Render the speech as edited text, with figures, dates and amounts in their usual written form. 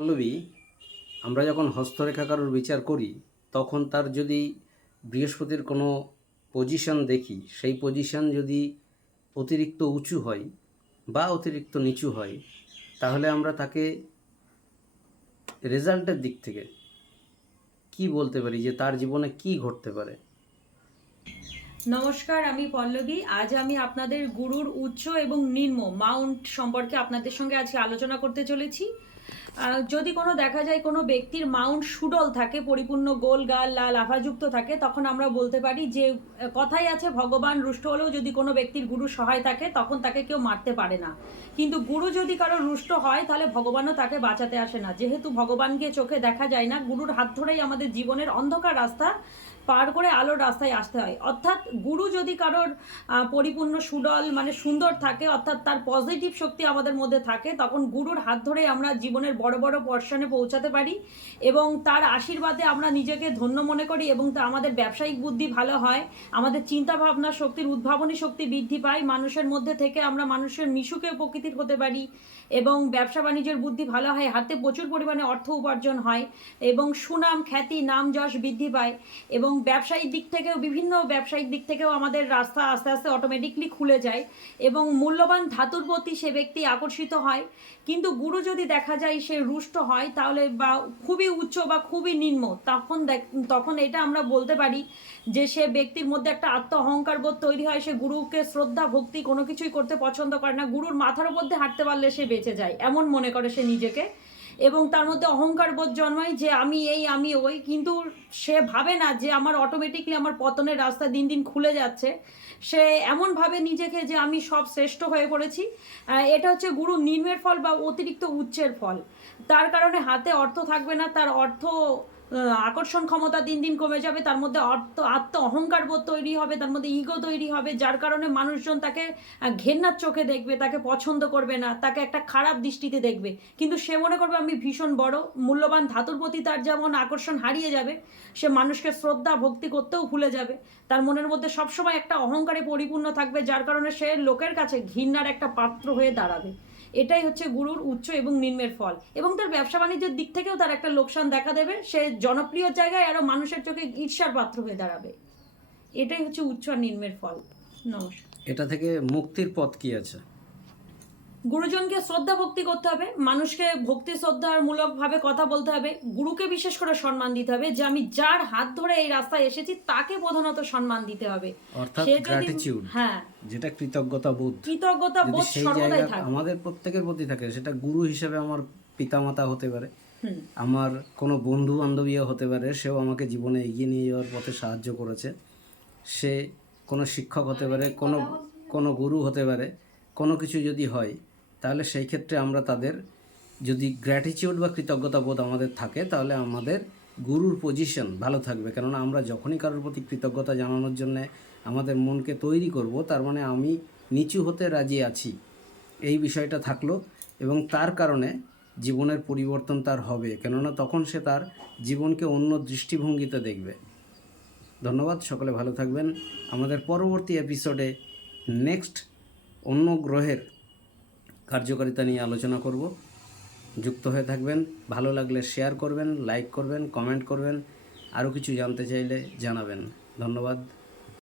পল্লবী, আমরা যখন হস্তরেখা কারোর বিচার করি তখন তার যদি বৃহস্পতির কোনো পজিশন দেখি, সেই পজিশন যদি অতিরিক্ত উঁচু হয় বা অতিরিক্ত নিচু হয়, তাহলে আমরা তাকে রেজাল্টের দিক থেকে কি বলতে পারি যে তার জীবনে কি ঘটতে পারে। নমস্কার, আমি পল্লবী। আজ আমি আপনাদের গুরুর উচ্চ এবং নিম্ন মাউন্ট সম্পর্কে আপনাদের সঙ্গে আজকে আলোচনা করতে চলেছি। যদি কোনো দেখা যায় কোনো ব্যক্তির মাউন্ট সুডল থাকে, পরিপূর্ণ গোল গাল লাল আভাযুক্ত থাকে, তখন আমরা বলতে পারি যে কথাই আছে ভগবান রুষ্ট হলেও যদি কোনো ব্যক্তির গুরু সহায় থাকে তখন তাকে কেউ মারতে পারে না। কিন্তু গুরু যদি কারো রুষ্ট হয় তাহলে ভগবানও তাকে বাঁচাতে আসে না। যেহেতু ভগবানকে চোখে দেখা যায় না, গুরুর হাত ধরেই আমাদের জীবনের অন্ধকার রাস্তা পার করে আলোর রাস্তায় আসতে হয়। অর্থাৎ গুরু যদি কারোর পরিপূর্ণ সুডল মানে সুন্দর থাকে, অর্থাৎ তার পজিটিভ শক্তি আমাদের মধ্যে থাকে, তখন গুরুর হাত ধরে আমরা জীবনের বড় বড় পর্শনে পৌঁছাতে পারি এবং তার আশীর্বাদে আমরা নিজেকে ধন্য মনে করি এবং তা আমাদের ব্যবসায়িক বুদ্ধি ভালো হয়, আমাদের চিন্তা ভাবনা শক্তির উদ্ভাবনী শক্তি বৃদ্ধি পায়, মানুষের মধ্যে থেকে আমরা মানুষের মিশুকে প্রকৃতির হতে পারি এবং ব্যবসা বাণিজ্যের বুদ্ধি ভালো হয়, হাতে প্রচুর পরিমাণে অর্থ উপার্জন হয় এবং সুনাম খ্যাতি নাম যশ বৃদ্ধি পায় এবং ব্যবসায়িক দিক থেকেও বিভিন্ন ব্যবসায়িক দিক থেকেও আমাদের রাস্তা আস্তে আস্তে অটোমেটিকলি খুলে যায় এবং মূল্যবান ধাতুর প্রতি সে ব্যক্তি আকর্ষিত হয়। কিন্তু গুরু যদি দেখা যায় সে রুষ্ট হয় তাহলে বা খুবই উচ্চ বা খুবই নিম্ন, তখন এটা আমরা বলতে পারি যে সে ব্যক্তির মধ্যে একটা আত্ম অহংকার বোধ তৈরি হয়। সে গুরুকে শ্রদ্ধা ভক্তি কোনো কিছুই করতে পছন্দ করে না, গুরুর মাথার মধ্যে হাঁটতে পারলে সে বেঁচে যায় এমন মনে করে সে নিজেকে এবং তার মধ্যে অহংকার বোধ জন্মায় যে আমি এই আমি ওই। কিন্তু সে ভাবে না যে আমার অটোমেটিকলি আমার পতনের রাস্তা দিন দিন খুলে যাচ্ছে। সে এমন ভাবে নিজেকে যে আমি সব শ্রেষ্ঠ হয়ে পড়েছি। এটা হচ্ছে গুরু নিম্নের ফল বা অতিরিক্ত উচ্চের ফল। তার কারণে হাতে অর্থ থাকবে না, তার অর্থ আকর্ষণ ক্ষমতা দিন দিন কমে যাবে, তার মধ্যে আত্ম অহংকার বোধ তৈরি হবে, তার মধ্যে ইগো তৈরি হবে, যার কারণে মানুষজন তাকে ঘেন্নার চোখে দেখবে, তাকে পছন্দ করবে না, তাকে একটা খারাপ দৃষ্টিতে দেখবে। কিন্তু সে মনে করবে আমি ভীষণ বড়। মূল্যবান ধাতুর প্রতি তার যেমন আকর্ষণ হারিয়ে যাবে, সে মানুষকে শ্রদ্ধা ভক্তি করতেও ভুলে যাবে। তার মনের মধ্যে সবসময় একটা অহংকারে পরিপূর্ণ থাকবে, যার কারণে সে লোকের কাছে ঘৃণার একটা পাত্র হয়ে দাঁড়াবে। এটাই হচ্ছে গুরুর উচ্চ এবং নিম্নের ফল এবং তার ব্যবসা বাণিজ্যের দিক থেকেও তার একটা লোকসান দেখা দেবে। সে জনপ্রিয় জায়গায় আরো মানুষের চোখে ঈর্ষার পাত্র হয়ে দাঁড়াবে। এটাই হচ্ছে উচ্চ আর নিম্নের ফল। নমস্কার। এটা থেকে মুক্তির পথ কি আছে? গুরুজনকে শ্রদ্ধা ভক্তি করতে হবে, মানুষকে ভক্তি শ্রদ্ধার মূলক ভাবে কথা বলতে হবে, গুরুকে বিশেষ করে সম্মান দিতে হবে, যে আমি যার হাত ধরে এই রাস্তায় এসেছি তাকে প্রধানত সম্মান দিতে হবে। অর্থাৎ সে যদি গ্র্যাটিটিউড, হ্যাঁ যেটা কৃতজ্ঞতা বোধ, কৃতজ্ঞতা যদি বোধ সেই সর্বদাই জায়গা থাকবে। আমাদের প্রত্যেকের প্রতি থাকে, সেটা গুরু হিসেবে আমার পিতামাতা হতে পারে, আমার কোনো বন্ধু বান্ধবীও হতে পারে, সেও আমাকে জীবনে এগিয়ে নিয়ে যাওয়ার পথে সাহায্য করেছে, সে কোনো শিক্ষক হতে পারে, কোনো কোনো গুরু হতে পারে। কোনো কিছু যদি হয় তাহলে সেই ক্ষেত্রে আমরা তাদের যদি গ্র্যাটিটিউড বা কৃতজ্ঞতা বোধ আমাদের থাকে, তাহলে আমাদের গুরুর পজিশন ভালো থাকবে। কেননা আমরা যখনই কারোর প্রতি কৃতজ্ঞতা জানানোর জন্যে আমাদের মনকে তৈরি করব, তার মানে আমি নিচু হতে রাজি আছি, এই বিষয়টা থাকলো এবং তার কারণে জীবনের পরিবর্তন তার হবে। কেননা তখন সে তার জীবনকে অন্য দৃষ্টিভঙ্গিতে দেখবে। ধন্যবাদ, সকলে ভালো থাকবেন। আমাদের পরবর্তী এপিসোডে নেক্সট অন্য গ্রহের কার্যকারিতা নিয়ে আলোচনা করব। যুক্ত হয়ে থাকবেন। ভালো লাগলে শেয়ার করবেন, লাইক করবেন, কমেন্ট করবেন, আরও কিছু জানতে চাইলে জানাবেন। ধন্যবাদ।